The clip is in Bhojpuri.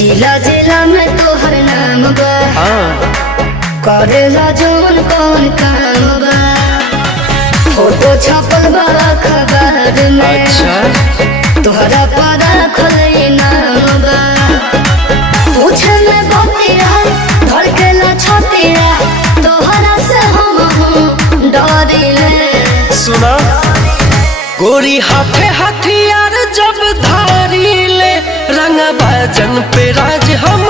जिला जिला में तोहर नाम बा, करेला जौन कौन काम बा, फोटो छपल बा अखबार में, तोहरा पर खोले नाम बा, पूछे में बतिया धड़केला छतिया, तोहरा से हम डरिले। सुना गोरी हाथे हथियार जब धारी ले, रंग भजन पे राज हम